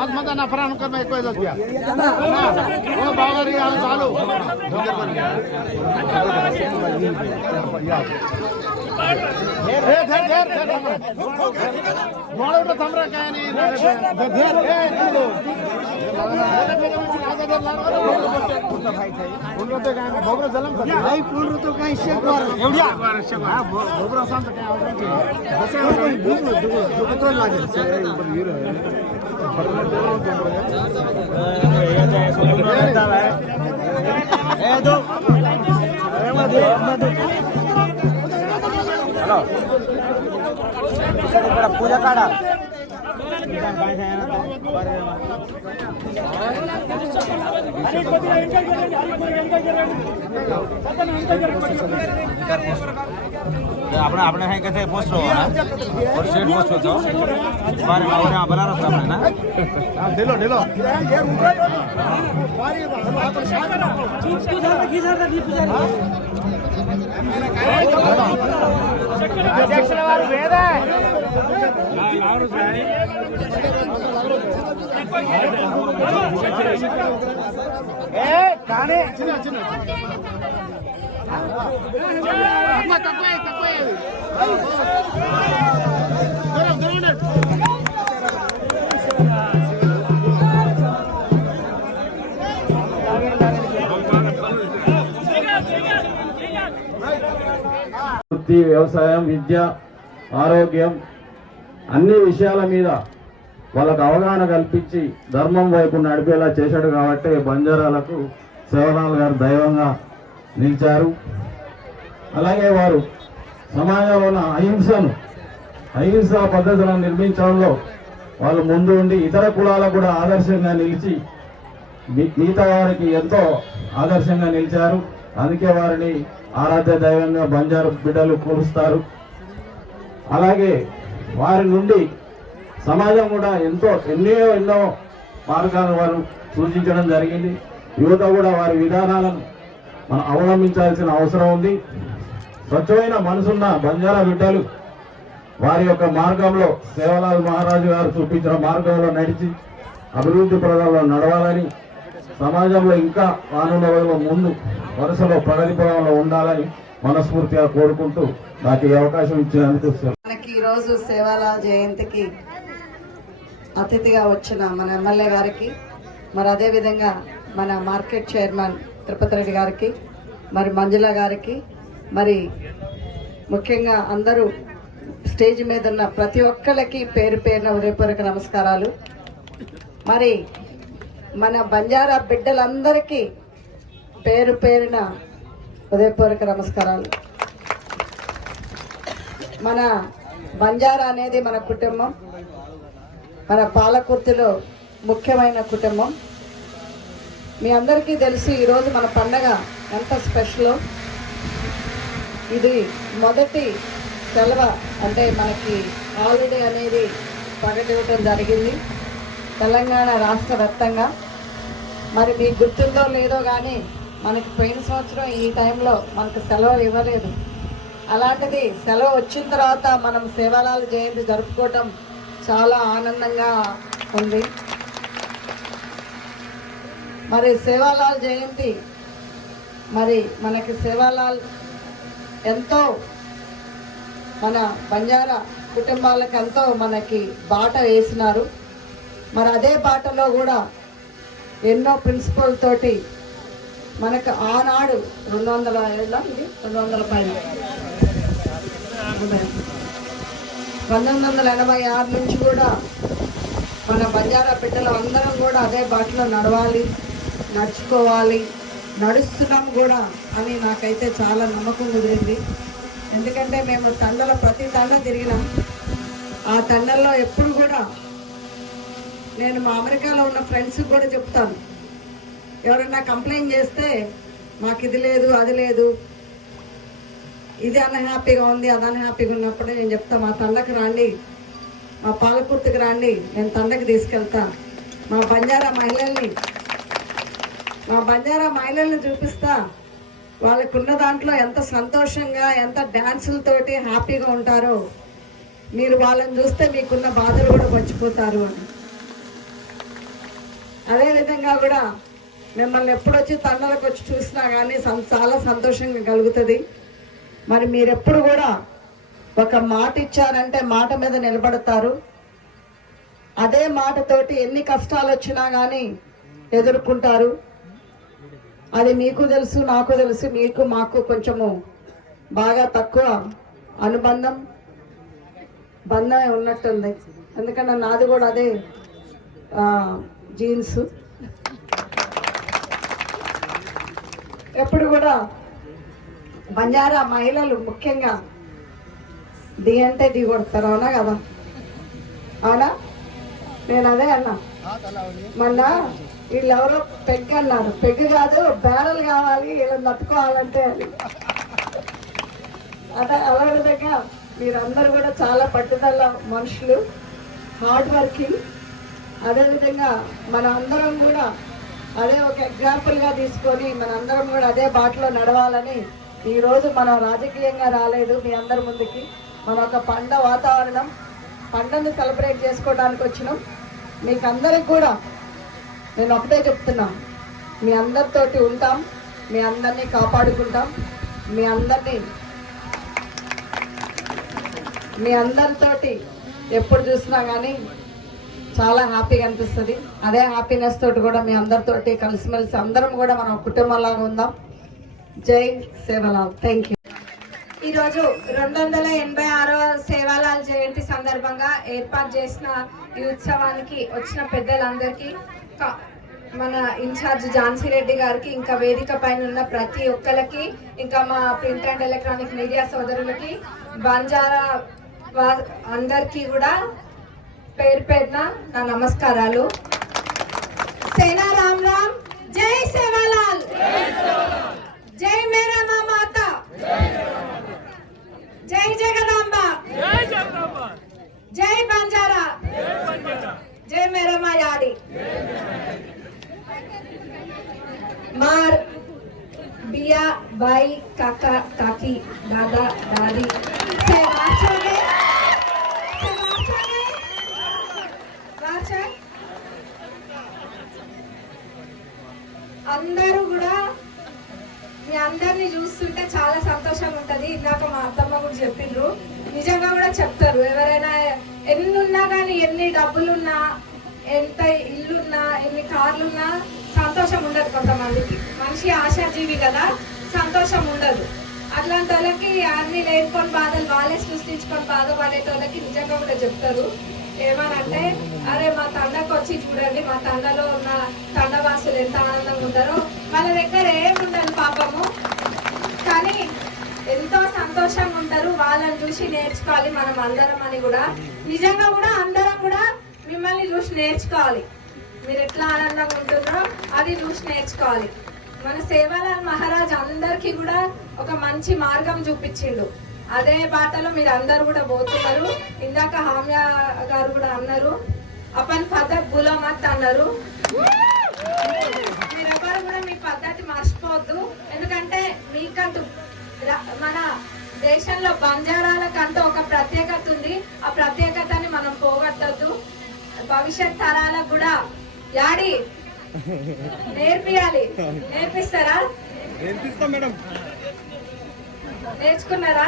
मत मत ना फरान कर मैं कोई दस गया वो बावरी आने चालू ए धर धर धर मोड़ उठा थमरा क्या नहीं धर ए चलो पूर्ण काय भोगरा जलम नाही पूर्ण तो काय शेकवार एवढ्या हां भोगरा सांग काय आवडते बस तो लागेल वीर ए दो हेलो पूजा काढा આપણે હે કે પોસ્ટ રહો ના और सेट पोस्ट हो बारे में और यहां बना रहा था ना हां ढेलो ढेलो अध्यक्ष वार वेद है ए काने చిన్న చిన్న వ్యవసాయం విద్య ఆరోగ్యం అన్ని విషయాల మీద వాళ్ళకు అవగాహన కల్పించి ధర్మం వైపు నడిపేలా చేశాడు కాబట్టి బంజారాలకు శివలాల్ గారు దైవంగా నిలిచారు. అలాగే వారు సమాజంలో ఉన్న అహింసా పద్ధతులను నిర్మించడంలో వాళ్ళు ముందు ఉండి ఇతర కులాలకు కూడా ఆదర్శంగా నిలిచి మిగతా వారికి ఎంతో ఆదర్శంగా నిలిచారు. అందుకే వారిని ఆరాధ్య దైవంగా బంజారు బిడ్డలు కొలుస్తారు. అలాగే వారి నుండి సమాజం కూడా ఎన్నో మార్గాలను వారు సూచించడం జరిగింది. యువత కూడా వారి విధానాలను మనం అవలంబించాల్సిన అవసరం ఉంది. స్వచ్ఛమైన మనసున్న బంజారా బిడ్డలు వారి యొక్క మార్గంలో సేవలాల్ మహారాజు గారు చూపించిన మార్గంలో నడిచి అభివృద్ధి ప్రదాల్లో నడవాలని, సమాజంలో ఇంకా రానున్న రోజుల్లో ముందు వరుసలో ప్రగతి పదంలో ఉండాలని మనస్ఫూర్తిగా కోరుకుంటూ నాకు ఈ అవకాశం ఇచ్చినందుకు మనకి ఈరోజు సేవాలాల్ జయంతికి అతిథిగా వచ్చిన మన ఎమ్మెల్యే గారికి, మరి అదేవిధంగా మన మార్కెట్ చైర్మన్ తిరుపతి రెడ్డి గారికి, మరి మంజుల గారికి, మరి ముఖ్యంగా అందరూ స్టేజ్ మీద ఉన్న ప్రతి ఒక్కరికి పేరు పేరున హృదయపూర్వక నమస్కారాలు. మరి మన బంజారా బిడ్డలందరికీ పేరు పేరున హృదయపూర్వక నమస్కారాలు. మన బంజారా అనేది మన కుటుంబం, మన పాలకుర్తిలో ముఖ్యమైన కుటుంబం. మీ అందరికీ తెలుసు ఈరోజు మన పండగ ఎంత స్పెషలో. ఇది మొదటి సెలవు, అంటే మనకి హాలిడే అనేది ప్రకటించడం జరిగింది తెలంగాణ రాష్ట్ర వ్యాప్తంగా. మరి మీకు గుర్తుందో లేదో కానీ మనకి పోయిన సంవత్సరం ఈ టైంలో మనకు సెలవులు ఇవ్వలేదు. అలాంటిది సెలవు వచ్చిన తర్వాత మనం సేవాలాల్ జయంతి జరుపుకోవటం చాలా ఆనందంగా ఉంది. మరి సేవాలాల్ జయంతి మరి మనకి సేవాలాల్ ఎంతో మన బంజారా కుటుంబాలకు ఎంతో మనకి బాట వేసినారు. మరి అదే బాటలో కూడా ఎన్నో ప్రిన్సిపల్ తోటి మనకు ఆనాడు 1986 నుంచి కూడా మన బంజారా బిడ్డలు అందరం కూడా అదే బాటలో నడుచుకోవాలి, నడుస్తున్నాం కూడా అని నాకైతే చాలా నమ్మకం కుదిరింది. ఎందుకంటే మేము ప్రతి తండ తిరిగినాం. ఆ తండల్లో ఎప్పుడు కూడా నేను మా అమెరికాలో ఉన్న ఫ్రెండ్స్కి కూడా చెప్తాను, ఎవరైనా కంప్లైంట్ చేస్తే మాకు ఇది లేదు అది లేదు, ఇది అన్హ్యాపీగా ఉంది అది అన్హ్యాపీగా ఉన్నప్పుడు నేను చెప్తాను, మా తండకి రండి, మా పాలకుర్తికి రండి, నేను తండకి తీసుకెళ్తా, మా బంజారా మహిళల్ని చూపిస్తా, వాళ్ళకున్న దాంట్లో ఎంత సంతోషంగా ఎంత డ్యాన్సులతోటి హ్యాపీగా ఉంటారో మీరు వాళ్ళని చూస్తే మీకున్న బాధలు కూడా మర్చిపోతారు అని. అదేవిధంగా కూడా మిమ్మల్ని ఎప్పుడొచ్చి తండలకు వచ్చి చూసినా కానీ చాలా సంతోషంగా కలుగుతుంది. మరి మీరెప్పుడు కూడా ఒక మాట ఇచ్చారంటే మాట మీద నిలబడతారు. అదే మాటతోటి ఎన్ని కష్టాలు వచ్చినా కానీ ఎదుర్కొంటారు. అది మీకు తెలుసు, నాకు తెలుసు, మీకు మాకు కొంచెము బాగా తక్కువ బంధమే ఉన్నట్టుంది. ఎందుకంటే నాది కూడా అదే జీన్స్. ఎప్పుడు కూడా బంజారా మహిళలు ముఖ్యంగా ది అంటే ది కొడతారు, అవునా కదా? అవునా? నేను అదే అన్నా మొన్న, వీళ్ళెవరో పెగ్ అన్నారు. పెగ్ కాదు, బ్యారల్ కావాలి వీళ్ళని తట్టుకోవాలంటే అని. అలా విధంగా మీరందరూ కూడా చాలా పట్టుదల మనుషులు, హార్డ్ వర్కింగ్. అదేవిధంగా మన అందరం కూడా అదే ఒక ఎగ్జాంపుల్గా తీసుకొని మనందరం కూడా అదే బాటలో నడవాలని ఈరోజు మనం రాజకీయంగా రాలేదు మీ అందరి ముందుకి. మన ఒక పండగ వాతావరణం, పండుగని సెలబ్రేట్ చేసుకోవడానికి వచ్చినాం. మీకు అందరికి కూడా నేను ఒకటే చెప్తున్నా, మీ అందరితోటి ఉంటాం, మీ అందరినీ కాపాడుకుంటాం, మీ అందరితోటి ఎప్పుడు చూసినా కానీ చాలా హ్యాపీగా అనిపిస్తుంది. అదే హ్యాపీనెస్ తోటి కూడా మీ అందరితోటి కలిసిమెలిసి అందరం కూడా మనం కుటుంబంలాగా ఉందాం. జై సేవలాల్. Thank you. ఈరోజు 286వ సేవాలాల్ జయంతి సందర్భంగా ఏర్పాటు చేసిన ఈ ఉత్సవానికి వచ్చిన పెద్దలందరికీ, మన ఇన్ఛార్జ్ ఝాన్సీ రెడ్డి గారికి, ఇంకా వేదిక పైన ఉన్న ప్రతి ఒక్కరికి, ఇంకా మా ప్రింట్ అండ్ ఎలక్ట్రానిక్ మీడియా సోదరులకి, బంజారా అందరికీ కూడా పేరు పేరున నా నమస్కారాలు. సేనా రామ్ రామ్. జై సేవాలాల్. జై మేరా మా మాత. జై జగదాంబ. జై బంజారా. జై మేరా మా యాడి. मार बिया भाई काका काकी दादा दादी అందరూ కూడా మీ అందరిని చూస్తుంటే చాలా సంతోషంగా ఉంటది. ఇందాక మా అత్తమ్మ కూడా చెప్పిండ్రు, నిజంగా కూడా చెప్తారు. ఎవరైనా ఎన్ని ఉన్నా కానీ, ఎన్ని డబ్బులున్నా, ఎంత ఇల్లున్నా, ఎన్ని కార్లున్నా సంతోషం ఉండదు. కొంతమందికి మనిషి ఆశాజీవి కదా, సంతోషం ఉండదు. అట్లాంటి వాళ్ళకి అన్ని లేనిపోని బాధలు వాళ్ళే సృష్టించుకొని బాధపడేటోళ్ళకి నిజంగా కూడా చెప్తారు. ఏమనంటే, అరే మా తండకు వచ్చి చూడండి, మా తండలో ఉన్న తండవాసులు ఎంత ఆనందంగా ఉంటారో, వాళ్ళ దగ్గర ఏముండదు పాపము, కానీ ఎంతో సంతోషంగా ఉంటారు. వాళ్ళని చూసి నేర్చుకోవాలి మనం అందరం అని కూడా. నిజంగా కూడా అందరం కూడా మిమ్మల్ని చూసి నేర్చుకోవాలి. మీరు ఎట్లా ఆనందంగా ఉంటుందో అది చూసి నేర్చుకోవాలి. మన సేవాలాల్ మహారాజ్ అందరికీ కూడా ఒక మంచి మార్గం చూపించిండు. అదే బాటలో మీరు అందరు కూడా పోతున్నారు. ఇందాక హామ్యా గారు కూడా అన్నారు, అపన్ పద్ధతి గులామత్ అన్నారు. మీరెవరు కూడా మీ పద్ధతి మర్చిపోవద్దు. ఎందుకంటే మీకంటూ మన దేశంలో బంజారాలకంటూ ఒక ప్రత్యేకత ఉంది. ఆ ప్రత్యేకతని మనం పోగొట్టద్దు. భవిష్యత్ తరాలకు కూడా యాడి నేర్పియాలి. నేర్పిస్తారా? నేర్చుకున్నారా?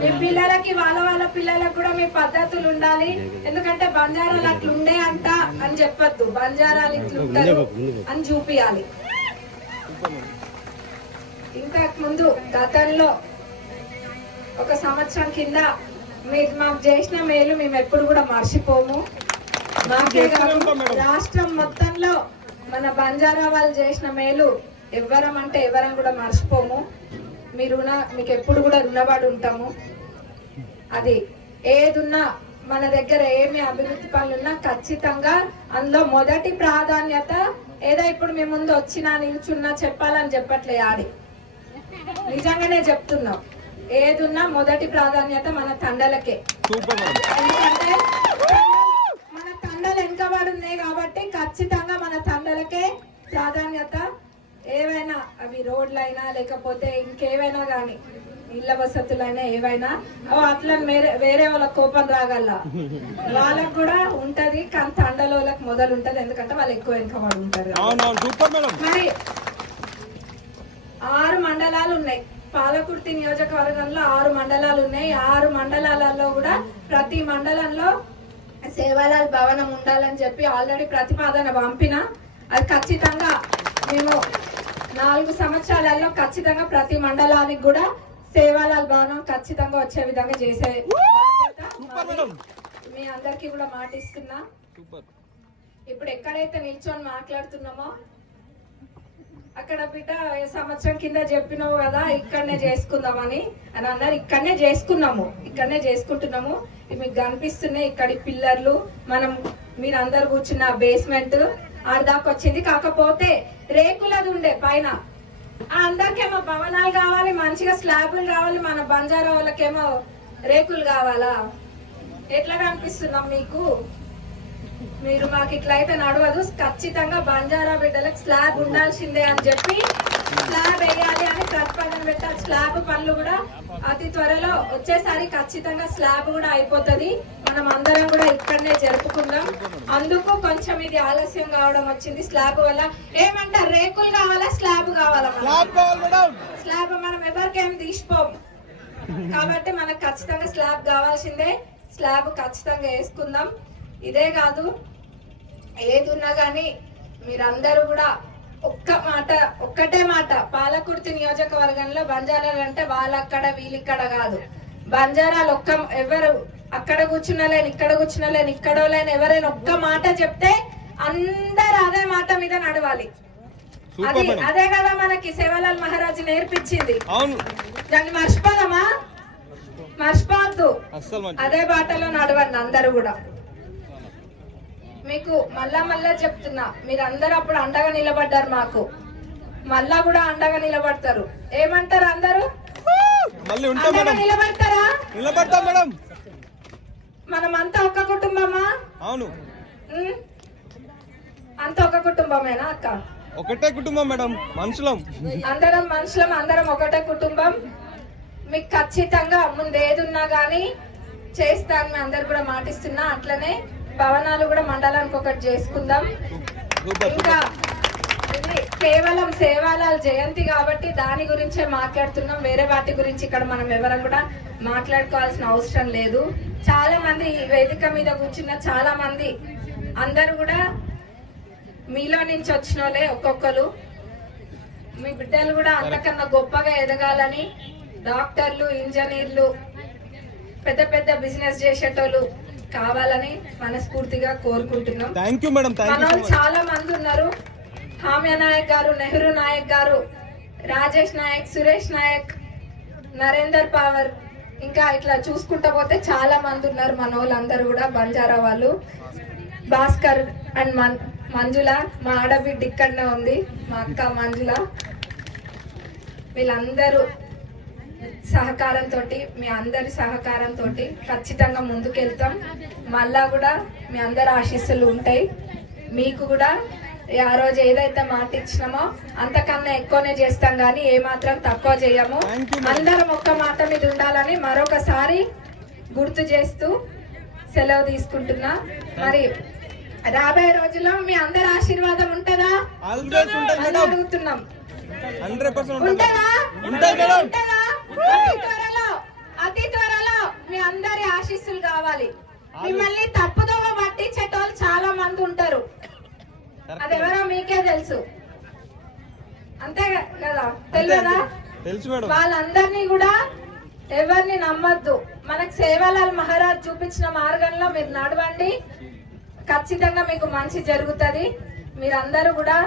మీ పిల్లలకి, వాళ్ళ పిల్లలకు కూడా మీ పద్ధతులు ఉండాలి. ఎందుకంటే బంజారాలు అట్లుండే అంట అని చెప్పొద్దు, బంజారాలు ఇట్లుంటారు అని చూపియాలి. ఇంతకు ముందు గతంలో 1 సంవత్సరం కింద మీరు మాకు చేసిన మేలు మేము ఎప్పుడు కూడా మర్చిపోము. మాకే కాదు, రాష్ట్రం మొత్తంలో మన బంజారా వాళ్ళు చేసిన మేలు ఎవ్వరం అంటే ఎవరం కూడా మర్చిపోము. మీకు ఎప్పుడు కూడా రుణపడి ఉంటాము. అది ఏదున్నా మన దగ్గర ఏమి అభివృద్ధి పనులున్నా ఖచ్చితంగా అందులో మొదటి ప్రాధాన్యత ఏదో ఇప్పుడు మీ ముందు వచ్చినా నిల్చున్నా చెప్పాలని చెప్పట్లే ఆడి నిజంగానే చెప్తున్నాం. ఏదున్నా మొదటి ప్రాధాన్యత మన తండలకే. ఎందుకంటే మన తండలు వెనుకబడి ఉన్నాయి కాబట్టి ఖచ్చితంగా మన తండలకే ప్రాధాన్యత. ఏవైనా అవి రోడ్లైనా లేకపోతే ఇంకేవైనా కానీ ఇళ్ల వసతులైనా ఏవైనా అట్లా వేరే వాళ్ళ కోపం రాగల వాళ్ళకు కూడా ఉంటది, కానీ తండల వాళ్ళకి మొదలు ఉంటది. ఎందుకంటే వాళ్ళు ఎక్కువ వెనుకబడి ఉంటారు. మరి 6 మండలాలు ఉన్నాయి. పాలకుర్తి నియోజకవర్గంలో 6 మండలాలు ఉన్నాయి. 6 మండలాలలో కూడా ప్రతి మండలంలో సేవాలాల్ భవనం ఉండాలని చెప్పి ఆల్రెడీ ప్రతిపాదన పంపిన. అది ఖచ్చితంగా మేము 4 సంవత్సరాలలో ఖచ్చితంగా ప్రతి మండలానికి కూడా సేవాలాల్ భవనం ఖచ్చితంగా వచ్చే విధంగా చేసే బాధ్యత మీ అందరికీ కూడా మాటిస్తున్నా. ఇప్పుడు ఎక్కడైతే నిల్చొని మాట్లాడుతున్నామో అక్కడ బిడ్డ సంవత్సరం కింద చెప్పినావు కదా ఇక్కడనే చేసుకుందామని అని అన్నారు. ఇక్కడనే చేసుకుంటున్నాము. ఇవి మీకు కనిపిస్తున్నాయి. ఇక్కడి పిల్లర్లు మనం మీరందరు కూర్చున్న బేస్మెంట్ ఆడదాకా వచ్చింది. కాకపోతే రేకులది ఉండే పైన అందరికేమో భవనాలు కావాలి, మంచిగా స్లాబులు కావాలి. మన బంజారా వాళ్ళకేమో రేకులు కావాలా? ఎట్లా కనిపిస్తున్నాం మీకు? మీరు మాకు ఇట్లయితే నడవదు. ఖచ్చితంగా బంజారా బిడ్డలకు స్లాబ్ ఉండాల్సిందే అని చెప్పి స్లాబ్ వేయాలి అని ప్రతిపాదన పెట్టాలి. స్లాబ్ పనులు కూడా అతి త్వరలో వచ్చేసారి ఖచ్చితంగా స్లాబ్ కూడా అయిపోతుంది. మనం అందరం కూడా ఇక్కడనే జరుపుకుందాం. అందుకు కొంచెం ఇది ఆలస్యం కావడం వచ్చింది. స్లాబ్ వల్ల ఏమంటారు, రేకులు కావాలా స్లాబ్ కావాలా? స్లాబ్ మనం ఎవరికేం తీసిపోము కాబట్టి మనకు ఖచ్చితంగా స్లాబ్ కావాల్సిందే. స్లాబ్ ఖచ్చితంగా వేసుకుందాం. ఇదే కాదు, ఏది ఉన్నా కానీ మీరందరూ కూడా ఒక్కటే మాట పాలకుర్తి నియోజకవర్గంలో బంజారాలు అంటే వాళ్ళక్కడ వీళ్ళిక్కడ కాదు. బంజారాలు ఎవరు అక్కడ కూర్చున్నలేని ఇక్కడ కూర్చున్నలేని ఇక్కడో లేని ఎవరైనా ఒక్క మాట చెప్తే అందరు అదే మాట మీద నడవాలి. అదే కదా మనకి సేవాలాల్ మహారాజు నేర్పించింది. దాన్ని మర్చిపోదామా? మర్చిపోవద్దు. అదే బాటలో నడవండి అందరూ కూడా. మీకు మళ్ళా చెప్తున్నా, మీరందరూ అప్పుడు అండగా నిలబడ్డారు. మాకు మళ్ళా కూడా అండగా నిలబడతారు. ఏమంటారు అందరూ? నిలబడతారా? మనం అంతా ఒక్క కుటుంబమా? అవును, అంత ఒక కుటుంబమేనా అక్క? ఒకటే కుటుంబం మేడం, మనుషులం, అందరం ఒకటే కుటుంబం. మీకు ఖచ్చితంగా ముందు ఏదున్నా గానీ చేస్తాను, మీ అందరు కూడా మాటిస్తున్నా. అట్లనే భవనాలు కూడా మండలానికి ఒకటి చేసుకుందాం. ఇంకా ఇది కేవలం సేవాలాల్ జయంతి కాబట్టి దాని గురించే మాట్లాడుతున్నాం. వేరే వాటి గురించి ఇక్కడ మనం ఎవరం కూడా మాట్లాడుకోవాల్సిన అవసరం లేదు. చాలా మంది ఈ వేదిక మీద కూర్చున్న చాలా మంది అందరూ కూడా మీలో నుంచి వచ్చిన వాళ్ళే. ఒక్కొక్కరు మీ బిడ్డలు కూడా అంతకన్నా గొప్పగా ఎదగాలని, డాక్టర్లు, ఇంజనీర్లు, పెద్ద బిజినెస్ చేసేటోళ్ళు కావాలని మనస్ఫూర్తిగా కోరుకుంటున్నాం. మనోళ్ళు చాలా మంది ఉన్నారు. హామ్య నాయక్ గారు, నెహ్రూ నాయక్ గారు, రాజేష్ నాయక్, సురేష్ నాయక్, నరేందర్ పవర్, ఇంకా ఇట్లా చూసుకుంటా పోతే చాలా మంది ఉన్నారు. మన వాళ్ళందరూ కూడా బంజారా వాళ్ళు. భాస్కర్ అండ్ మంజుల, మా ఆడబిడ్డ ఇక్కడనే ఉంది, మా అక్క మంజుల. వీళ్ళందరూ సహకారంతో, మీ అందరి సహకారంతో ఖచ్చితంగా ముందుకెళ్తాం. మళ్ళా కూడా మీ అందరి ఆశీస్సులు ఉంటాయి. మీకు కూడా ఆ రోజు ఏదైతే మాట ఇచ్చినామో అంతకన్నా ఎక్కువనే చేస్తాం, కానీ ఏమాత్రం తక్కువ చేయము. అందరం ఒక్క మాట మీద ఉండాలని మరొకసారి గుర్తు చేస్తూ సెలవు తీసుకుంటున్నా. మరి రాబోయే రోజుల్లో మీ అందరి ఆశీర్వాదం ఉంటుందా అడుగుతున్నాం. అతి త్వరలో మీ అందరి ఆశీస్సులు కావాలి. మిమ్మల్ని తప్పుదోవ పట్టించేటోళ్ళు చాలా మంది ఉంటారు, అదెవరో మీకే తెలుసు. అంతే కదా, తెలియదా? వాళ్ళందరినీ కూడా ఎవరిని నమ్మద్దు. మనకు సేవాలాల్ మహారాజ్ చూపించిన మార్గంలో మీరు నడవండి. ఖచ్చితంగా మీకు మంచి జరుగుతుంది. మీరందరూ కూడా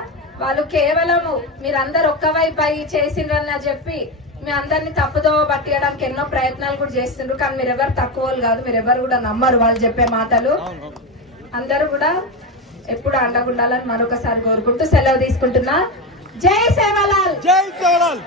వాళ్ళు కేవలము మీరందరూ ఒక్క వైపు అయి చేసిండ్రని చెప్పి మీ అందరినీ తప్పుదో పట్టియడానికి ఎన్నో ప్రయత్నాలు కూడా చేస్తుండ్రు, కానీ మీరు ఎవరు తక్కువ వాళ్ళు కాదు, మీరు ఎవరు కూడా నమ్మరు వాళ్ళు చెప్పే మాటలు. అందరూ కూడా ఎప్పుడు అండగుండాలని మరొకసారి కోరుకుంటూ సెలవు తీసుకుంటున్నా. జై సేవలాల్. జై సేవలాల్.